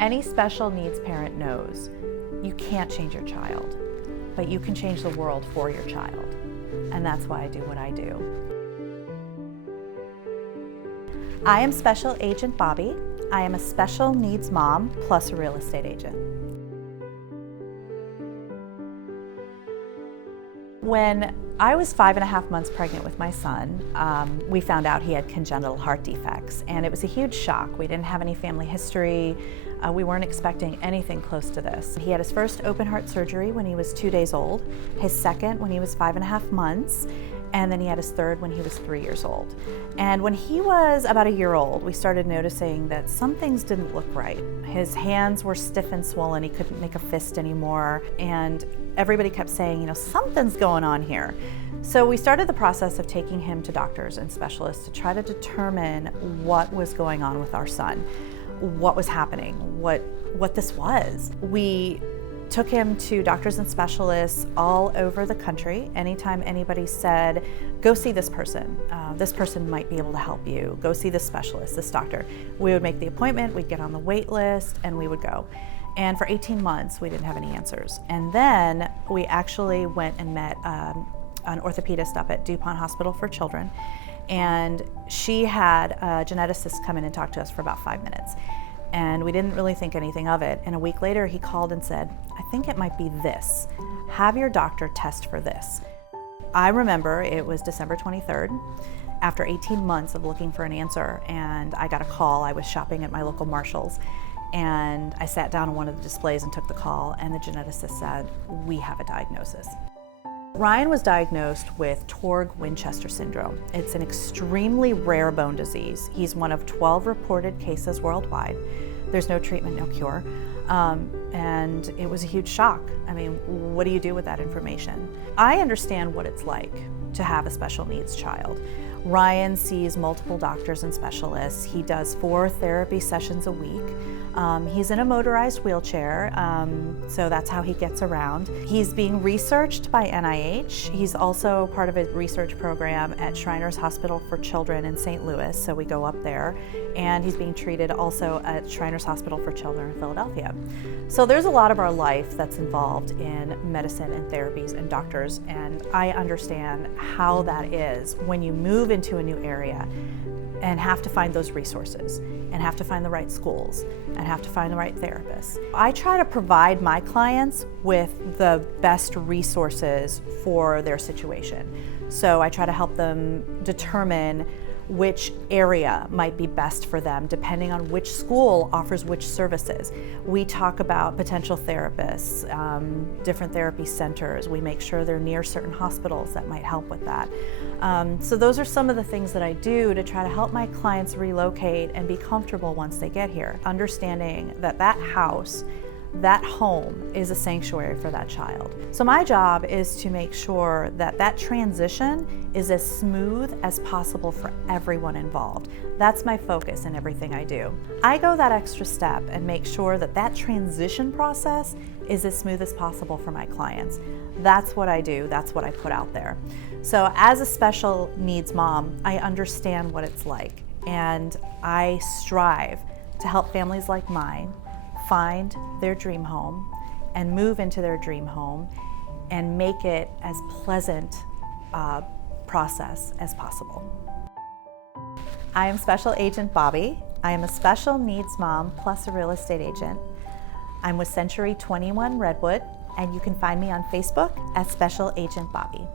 Any special needs parent knows you can't change your child, but you can change the world for your child. And that's why I do what I do. I am Special Agent Bobbi. I am a special needs mom plus a real estate agent. When I was 5.5 months pregnant with my son, we found out he had congenital heart defects, and it was a huge shock. We didn't have any family history. We weren't expecting anything close to this. He had his first open heart surgery when he was 2 days old, his second when he was 5.5 months, and then he had his third when he was 3 years old. And when he was about a year old, we started noticing that some things didn't look right. His hands were stiff and swollen, he couldn't make a fist anymore, and everybody kept saying, something's going on here. So we started the process of taking him to doctors and specialists to try to determine what was going on with our son, what was happening, what this was. We took him to doctors and specialists all over the country. Anytime anybody said, go see this person might be able to help you, go see this specialist, this doctor, we would make the appointment, we'd get on the wait list, and we would go. And for 18 months, we didn't have any answers. And then we actually went and met an orthopedist up at DuPont Hospital for Children. And she had a geneticist come in and talk to us for about 5 minutes. And we didn't really think anything of it. And a week later, he called and said, I think it might be this. Have your doctor test for this. I remember it was December 23rd, after 18 months of looking for an answer, and I got a call. I was shopping at my local Marshall's, and I sat down on one of the displays and took the call, and the geneticist said, we have a diagnosis. Ryan was diagnosed with Torg-Winchester syndrome. It's an extremely rare bone disease. He's one of 12 reported cases worldwide. There's no treatment, no cure. And it was a huge shock. I mean, what do you do with that information? I understand what it's like to have a special needs child. Ryan sees multiple doctors and specialists. He does 4 therapy sessions a week. He's in a motorized wheelchair, so that's how he gets around. He's being researched by NIH. He's also part of a research program at Shriners Hospital for Children in St. Louis, so we go up there. And he's being treated also at Shriners Hospital for Children in Philadelphia. So there's a lot of our life that's involved in medicine and therapies and doctors, and I understand how that is when you move into a new area and have to find those resources and have to find the right schools and have to find the right therapists. I try to provide my clients with the best resources for their situation. So I try to help them determine which area might be best for them depending on which school offers which services. We talk about potential therapists, different therapy centers. We make sure they're near certain hospitals that might help with that. So those are some of the things that I do to try to help my clients relocate and be comfortable once they get here, understanding that that house, that home is a sanctuary for that child. So my job is to make sure that that transition is as smooth as possible for everyone involved. That's my focus in everything I do. I go that extra step and make sure that that transition process is as smooth as possible for my clients. That's what I do, that's what I put out there. So as a special needs mom, I understand what it's like, and I strive to help families like mine find their dream home and move into their dream home and make it as pleasant process as possible. I am Special Agent Bobbi. I am a special needs mom plus a real estate agent. I'm with Century 21 Redwood, and you can find me on Facebook as Special Agent Bobbi.